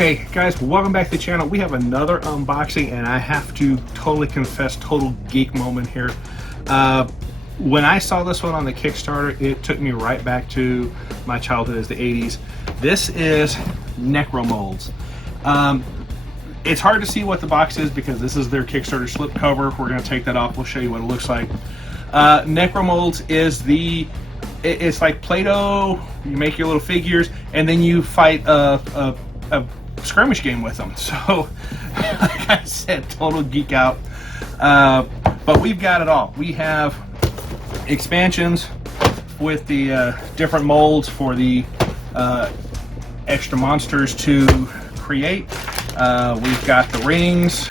Okay, guys, welcome back to the channel. We have another unboxing, and I have to totally confess, total geek moment here. When I saw this one on the Kickstarter, it took me right back to my childhood as the 80s. This is Necromolds. It's hard to see what the box is because this is their Kickstarter slipcover. We're going to take that off. We'll show you what it looks like. Necromolds is it's like play-doh. You make your little figures, and then you fight a skirmish game with them. So, like I said, total geek out. But we've got it all. We have expansions with the different molds for the extra monsters to create. We've got the rings.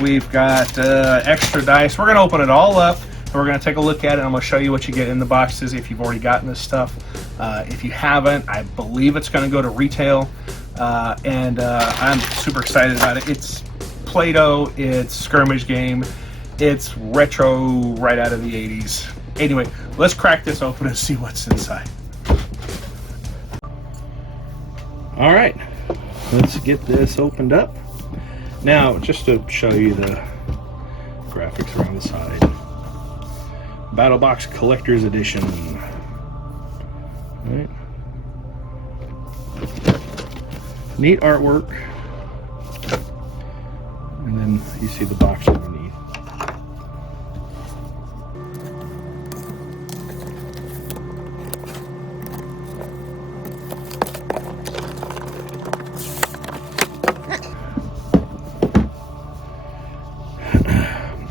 We've got extra dice. We're going to open it all up. We're going to take a look at it. I'm going to show you what you get in the boxes if you've already gotten this stuff. If you haven't, I believe it's going to go to retail. And I'm super excited about it. It's Play-Doh, it's skirmish game, it's retro right out of the 80s. Anyway, let's crack this open and see what's inside. All right, let's get this opened up. Now, just to show you the graphics around the side. Battle Box Collector's Edition. All right. Neat artwork, and then you see the box underneath.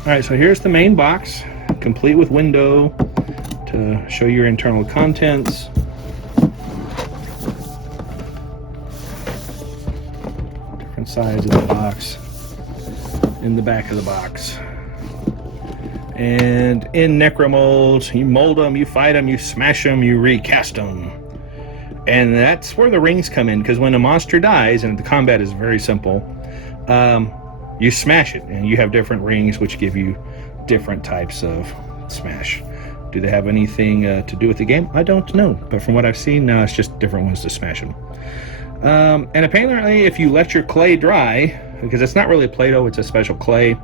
Alright, so here's the main box, complete with window to show your internal contents. Sides of the box, in the back of the box. And in Necromolds, you mold them, you fight them, you smash them, you recast them. And that's where the rings come in, because when a monster dies, and the combat is very simple, you smash it, and you have different rings which give you different types of smash. Do they have anything to do with the game? I don't know, but from what I've seen, now it's just different ones to smash them. And apparently if you let your clay dry, because it's not really Play-Doh, it's a special clay,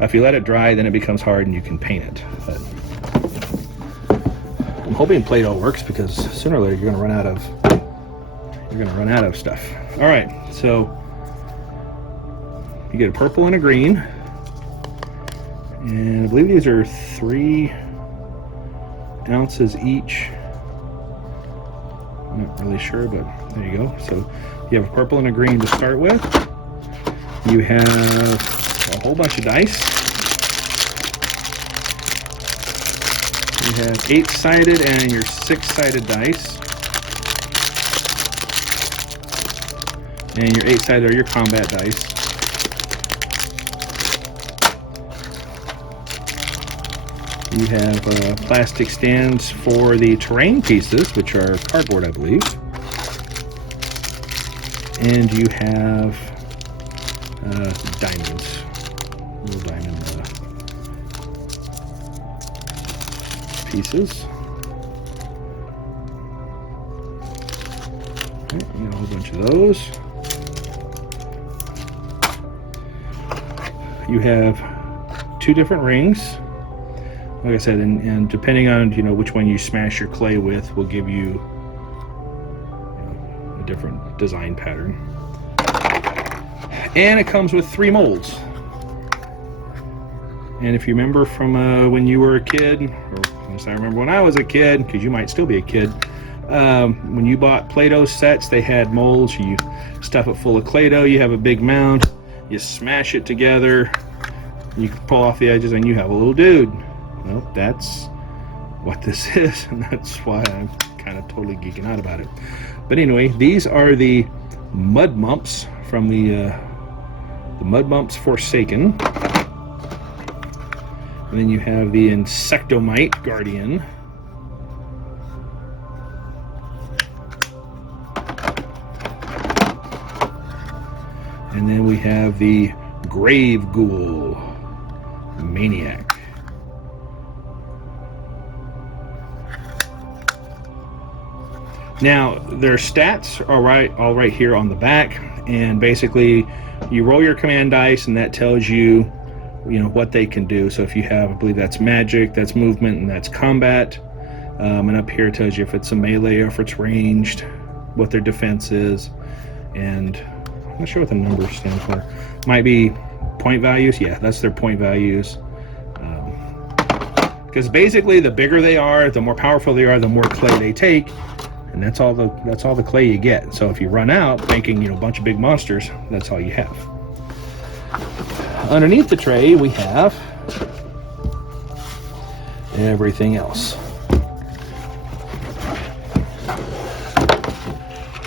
if you let it dry, then it becomes hard and you can paint it. But I'm hoping Play-Doh works, because sooner or later you're going to run out of stuff. All right, so you get a purple and a green, and I believe these are 3 ounces each. I'm not really sure, but there you go. So you have a purple and a green to start with. You have a whole bunch of dice. You have 8-sided and your 6-sided dice. And your 8-sided are your combat dice. You have plastic stands for the terrain pieces, which are cardboard, I believe. And you have diamonds, little diamond pieces. Okay, you got a whole bunch of those. You have 2 different rings. Like I said, and depending on which one you smash your clay with, will give you, a different design pattern. And it comes with 3 molds. And if you remember from when you were a kid, or at least I remember when I was a kid, because you might still be a kid, when you bought Play-Doh sets, they had molds. You stuff it full of Play-Doh, you have a big mound, you smash it together, you can pull off the edges, and you have a little dude. Well, that's what this is, and that's why I'm kind of totally geeking out about it. But anyway, these are the Mud Mumps from the Mud Mumps Forsaken. And then you have the Insectomite Guardian. And then we have the Grave Ghoul Maniac. Now, their stats are all right here on the back, and basically you roll your command dice, and that tells you, what they can do. So if you have, I believe that's magic, that's movement, and that's combat. And up here it tells you if it's a melee or if it's ranged, what their defense is, and I'm not sure what the number stands for. Might be point values. Yeah, that's their point values. Because basically, the bigger they are, the more powerful they are, the more clay they take, and that's all the clay you get. So if you run out making a bunch of big monsters, that's all you have. Underneath the tray, we have everything else.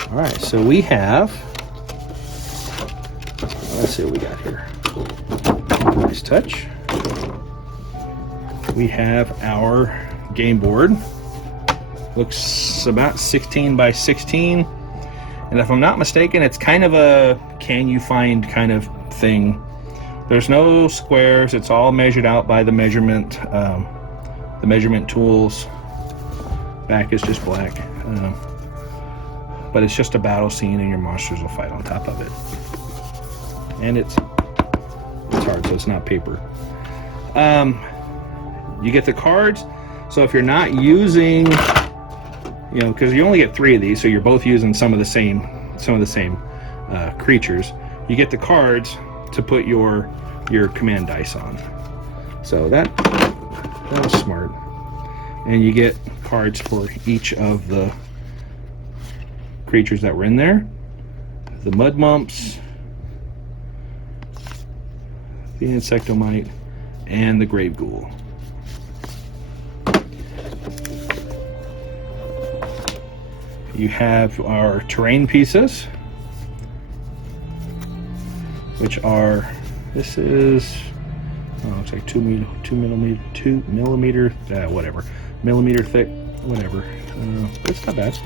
All right, so we have, let's see what we got here. Nice touch. We have our game board. Looks about 16 by 16. And if I'm not mistaken, it's kind of a can you find kind of thing. There's no squares. It's all measured out by the measurement tools. Back is just black. But it's just a battle scene, and your monsters will fight on top of it. And it's hard, so it's not paper. You get the cards. So if you're not using, because you only get 3 of these, so you're both using some of the same creatures. You get the cards to put your command dice on. So that was smart. And you get cards for each of the creatures that were in there. The mud mumps, the insectomite, and the grave ghoul. You have our terrain pieces, which are, this is, looks like 2 millimeter, millimeter thick, whatever. It's not bad.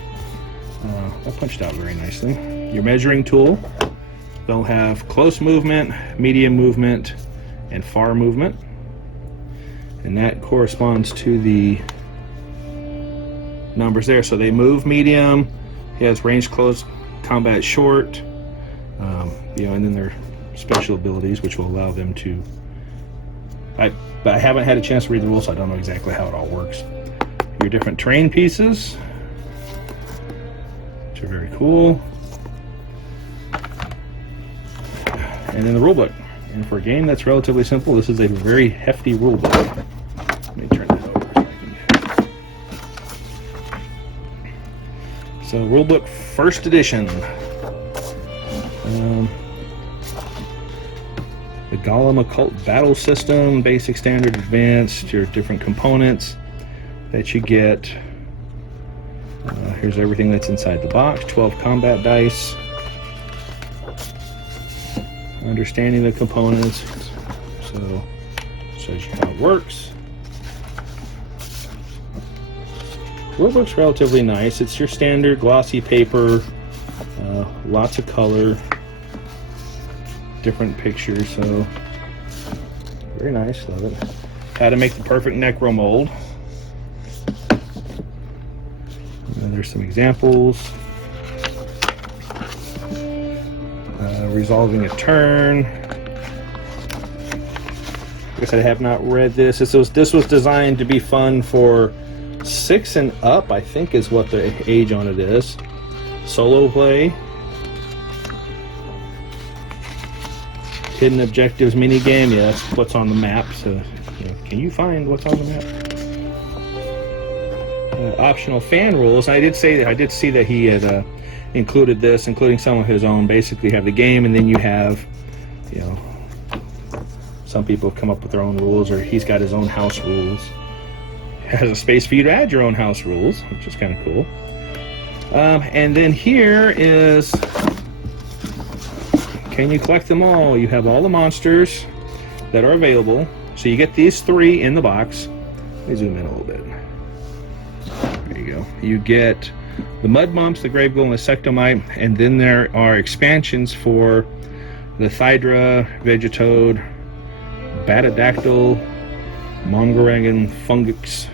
That punched out very nicely. Your measuring tool, they'll have close movement, medium movement, and far movement. And that corresponds to the numbers there. So they move medium, he has range close, combat short, and then their special abilities, which will allow them to, I haven't had a chance to read the rules, so I don't know exactly how it all works. Your different terrain pieces, which are very cool. And then the rule book. And for a game that's relatively simple, this is a very hefty rule book. Let me turn that over a second. So, rulebook first edition. The Golem Occult Battle System, Basic, Standard, Advanced, your different components that you get. Here's everything that's inside the box. 12 combat dice. Understanding the components. So, shows you how it works. Rulebook's relatively nice. It's your standard glossy paper, lots of color, different pictures, so very nice. Love it. How to make the perfect Necromold. And there's some examples. Resolving a turn. I guess I have not read this. This was designed to be fun for 6 and up, I think is what the age on it is. Solo play. Hidden objectives mini game. Yeah, that's what's on the map. So, can you find what's on the map? Optional fan rules. I did see that he had included this, including some of his own. Basically, you have the game, and then you have, some people have come up with their own rules, or he's got his own house rules. Has a space for you to add your own house rules, which is kind of cool. And then here is, can you collect them all? You have all the monsters that are available. So you get these 3 in the box. Let me zoom in a little bit. There you go. You get the mud mumps, the grave ghoul, and the sectomite, and then there are expansions for the Thydra, Vegetoad, Batadactyl, Mongorangan, Fungix,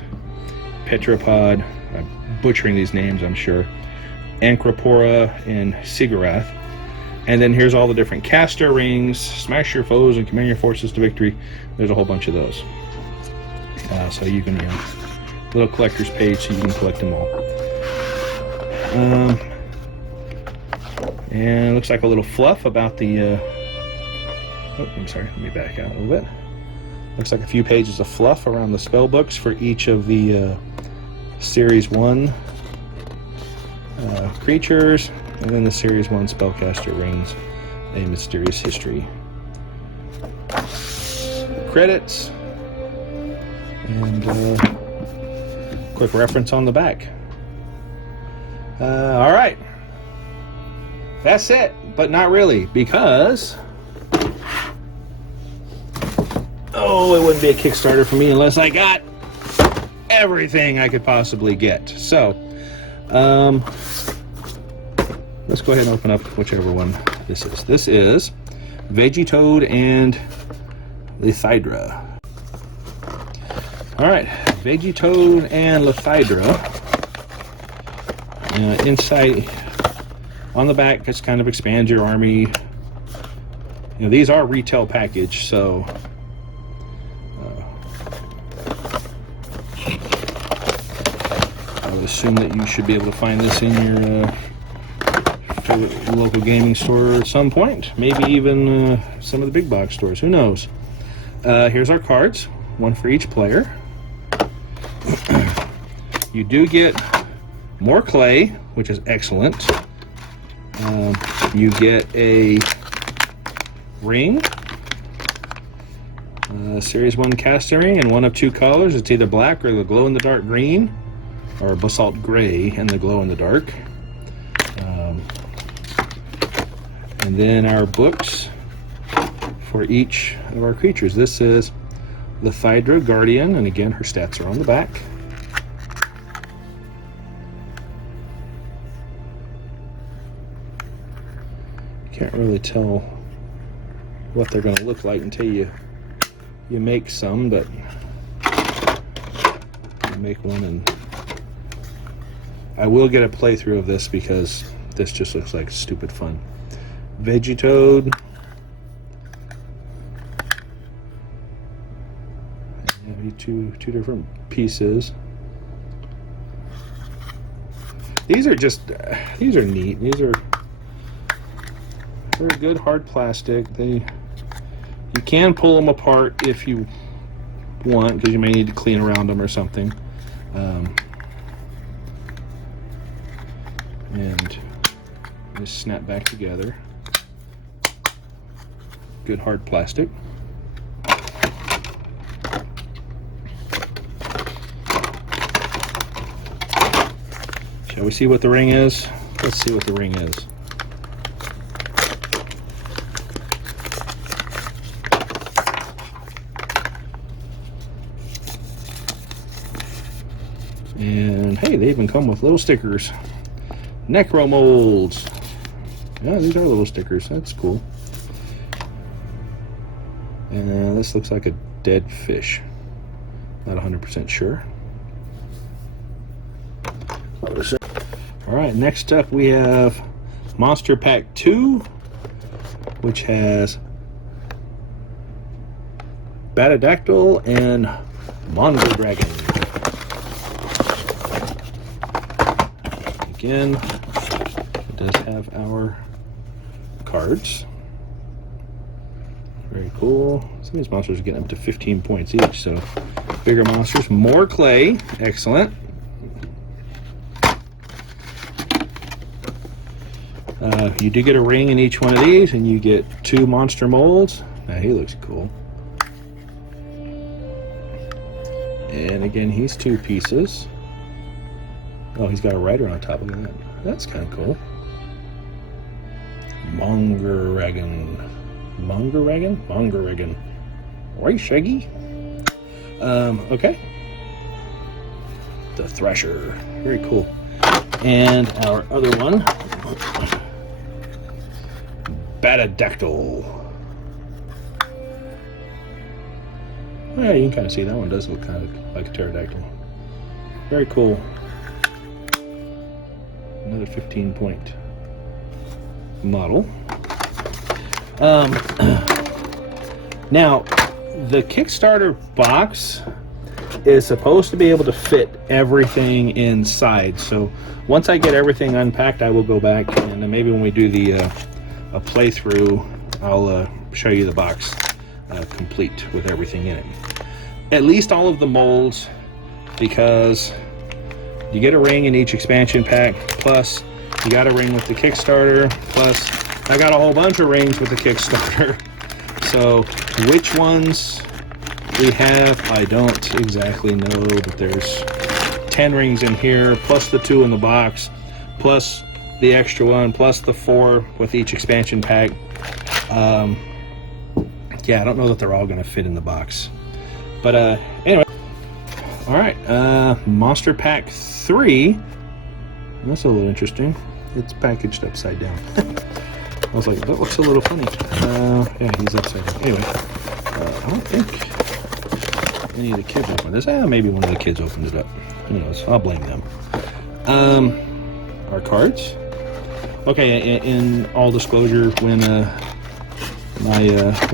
Petropod, I'm butchering these names, I'm sure, Ancropora, and Sigurath. And then here's all the different caster rings, smash your foes and command your forces to victory. There's a whole bunch of those. So you can, little collector's page so you can collect them all. And it looks like a little fluff about the, oh, I'm sorry, let me back out a little bit. Looks like a few pages of fluff around the spell books for each of the Series 1 creatures, and then the Series 1 Spellcaster Rings, A Mysterious History. Credits, and quick reference on the back. Alright. That's it, but not really, because it wouldn't be a Kickstarter for me unless I got everything I could possibly get. So, let's go ahead and open up whichever one this is. This is Vegetoad and Lithydra. Alright, Vegetoad and Lithydra. Inside, on the back, just kind of expands your army. These are retail package, so I would assume that you should be able to find this in your local gaming store at some point. Maybe even some of the big box stores. Who knows? Here's our cards, one for each player. You do get more clay, which is excellent. You get a ring, Series 1 caster ring, and one of two colors. It's either black or the glow-in-the-dark green, or basalt gray and the glow-in-the-dark. And then our books for each of our creatures. This is Lithydra, Guardian, and again her stats are on the back. Can't really tell what they're going to look like until you make some, but you make one, and I will get a playthrough of this because this just looks like stupid fun. Vegetoad. Two different pieces. These are neat. These are very good hard plastic. You can pull them apart if you want, because you may need to clean around them or something. And just snap back together. Good hard plastic. Shall we see what the ring is? Let's see what the ring is. And hey, they even come with little stickers. Necromolds. Yeah, these are little stickers. That's cool. And this looks like a dead fish. Not 100% sure. Alright, next up we have Monster Pack 2, which has Batadactyl and Mondo Dragon. Again, it does have our cards. Very cool. Some of these monsters are getting up to 15 points each, so bigger monsters. More clay. Excellent. You do get a ring in each one of these, and you get 2 monster molds. Now he looks cool. And again, he's 2 pieces. Oh, he's got a rider on top of that. That's kind of cool. Mongeragan. Right, Shaggy? Okay. The Thrasher. Very cool. And our other one, Batadactyl. Yeah, you can kind of see that one does look kind of like a pterodactyl. Very cool. Another 15-point model. Now, the Kickstarter box is supposed to be able to fit everything inside. So once I get everything unpacked, I will go back, and then maybe when we do the a playthrough, I'll show you the box complete with everything in it. At least all of the molds, because you get a ring in each expansion pack, plus you got a ring with the Kickstarter, plus I got a whole bunch of rings with the Kickstarter. So which ones we have, I don't exactly know, but there's 10 rings in here, plus the 2 in the box, plus the extra one, plus the 4 with each expansion pack. Yeah, I don't know that they're all going to fit in the box. But anyway, all right, Monster Pack 3. That's a little interesting. It's packaged upside down. I was like, that looks a little funny. Yeah, he's upside down. Anyway, I don't think any of the kids opened this. Maybe one of the kids opened it up. Who knows? I'll blame them. Our cards. Okay, in all disclosure, when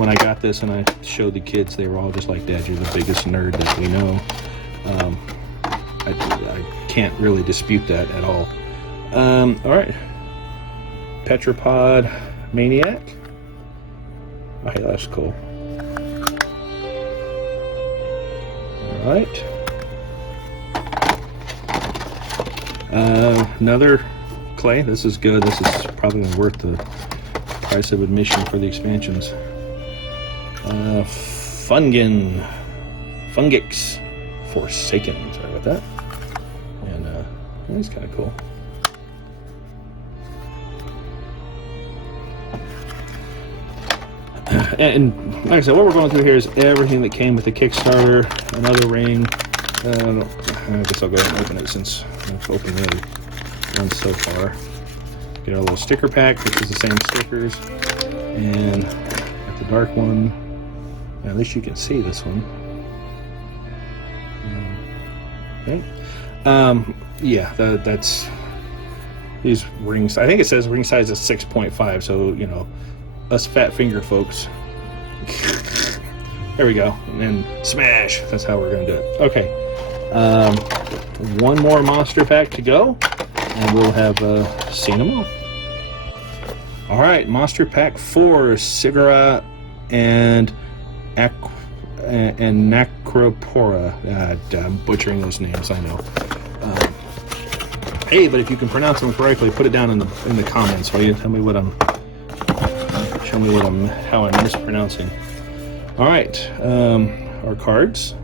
I got this and I showed the kids, they were all just like, "Dad, you're the biggest nerd that we know." I can't really dispute that at all. All right. Petropod Maniac. Okay, that's cool. All right. Another clay. This is good. This is probably worth the price of admission for the expansions. Fungix Forsaken. Sorry about that. And he's kind of cool. And like I said, what we're going through here is everything that came with the Kickstarter. Another ring. I guess I'll go ahead and open it since I've opened the other one so far. Get our little sticker pack, which is the same stickers. And got the dark one. At least you can see this one. Okay. Yeah, that's these rings. I think it says ring size is 6.5. So you know, us fat finger folks. There we go. And then smash. That's how we're gonna do it. Okay. One more monster pack to go, and we'll have seen them all. All right, Monster Pack 4, Sigara and Necropora. I'm butchering those names, I know. Hey, but if you can pronounce them correctly, put it down in the comments, will you? Tell me what how I'm mispronouncing. All right, our cards.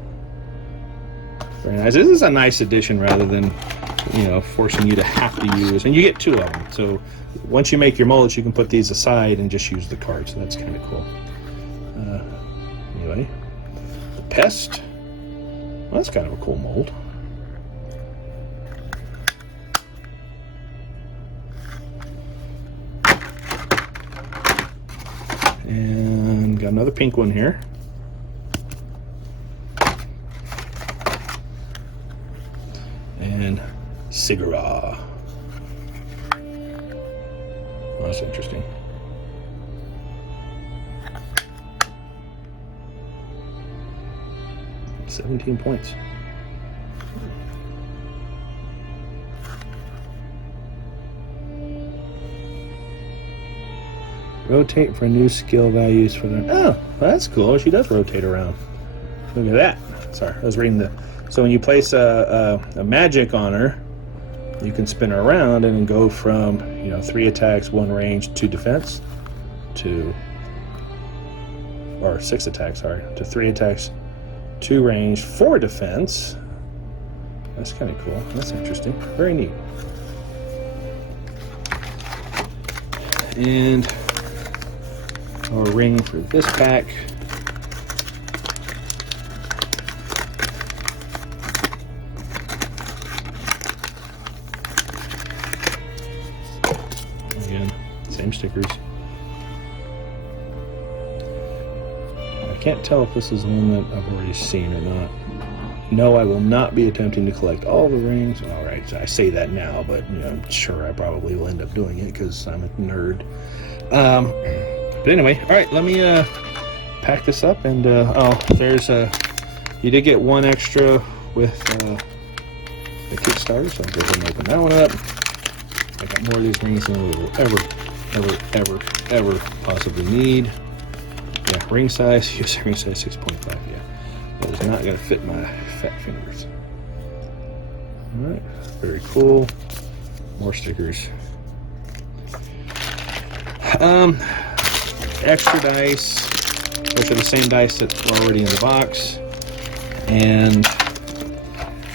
Very nice. This is a nice addition rather than, you know, forcing you to have to use. And you get 2 of them. So once you make your molds, you can put these aside and just use the cards. So that's kind of cool. Anyway, the Pest. Well, that's kind of a cool mold. And got another pink one here. And Sigara. Oh, that's interesting. $17 points. Rotate for new skill values for the... Oh, that's cool. She does rotate around. Look at that. Sorry, I was reading the... So when you place a magic on her, you can spin her around and then go from, you know, 3 attacks, 1 range, 2 defense, to... Or 6 attacks, sorry. To 3 attacks, 2 range, 4 defense. That's kind of cool. That's interesting. Very neat. And... our ring for this pack. Again, same stickers. I can't tell if this is the one that I've already seen or not. No, I will not be attempting to collect all the rings. All right, so I say that now, but you know, I'm sure I probably will end up doing it because I'm a nerd. But anyway, all right, let me pack this up. And oh, there's you did get one extra with the Kickstarter, so I'll go ahead and open that one up. I got more of these rings than we will ever possibly need. Yeah, ring size. Yes, ring size 6.5. Yeah, that is not going to fit my fat fingers. All right, very cool. More stickers. Extra dice, which are the same dice that were already in the box. And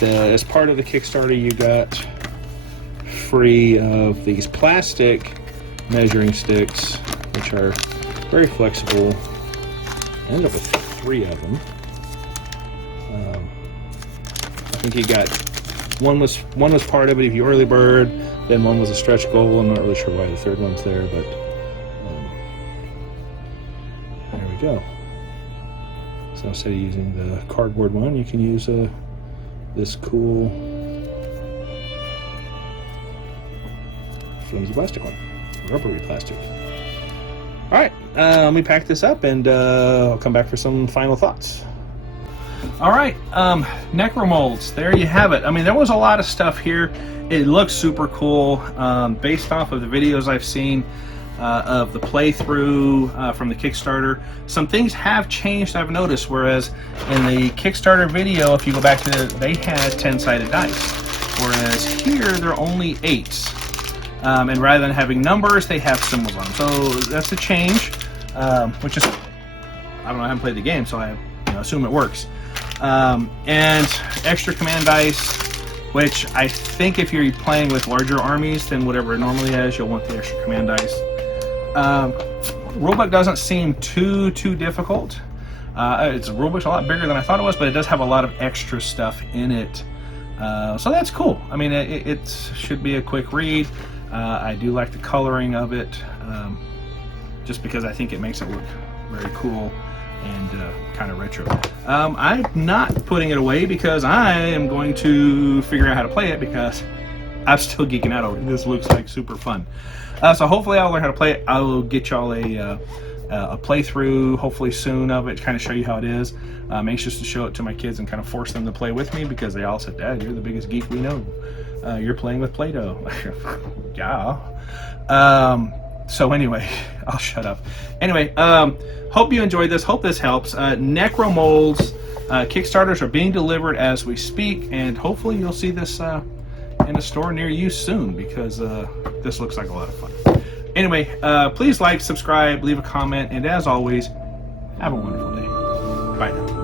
as part of the Kickstarter, you got free of these plastic measuring sticks, which are very flexible. I ended up with 3 of them. I think you got one was part of it if you early bird, then one was a stretch goal. I'm not really sure why the third one's there, but there we go. So instead of using the cardboard one, you can use this cool flimsy plastic one, rubbery plastic. All right, let me pack this up, and I'll come back for some final thoughts. All right, Necromolds, there you have it. I mean, there was a lot of stuff here. It looks super cool. Based off of the videos I've seen of the playthrough from the Kickstarter, some things have changed, I've noticed, whereas in the Kickstarter video, if you go back to they had 10-sided dice, whereas here they're only 8s. And rather than having numbers, they have symbols on them. So that's a change, which is, I don't know, I haven't played the game, so I assume it works. And extra command dice, which I think if you're playing with larger armies than whatever it normally has, you'll want the extra command dice. Rulebook doesn't seem too difficult. Rulebook's a lot bigger than I thought it was, but it does have a lot of extra stuff in it. So that's cool. I mean, it should be a quick read. I do like the coloring of it, just because I think it makes it look very cool and kind of retro. I'm not putting it away because I am going to figure out how to play it, because I'm still geeking out over it. This looks like super fun. So hopefully I'll learn how to play it. I'll get y'all a playthrough hopefully soon of it, to kind of show you how it is. I'm anxious to show it to my kids and kind of force them to play with me, because they all said, "Dad, you're the biggest geek we know. You're playing with Play-Doh." Yeah. So anyway, I'll shut up. Anyway, hope you enjoyed this. Hope this helps. Necromolds Kickstarters are being delivered as we speak, and hopefully you'll see this in a store near you soon, because this looks like a lot of fun. Anyway, please like, subscribe, leave a comment, and as always, have a wonderful day. Bye now.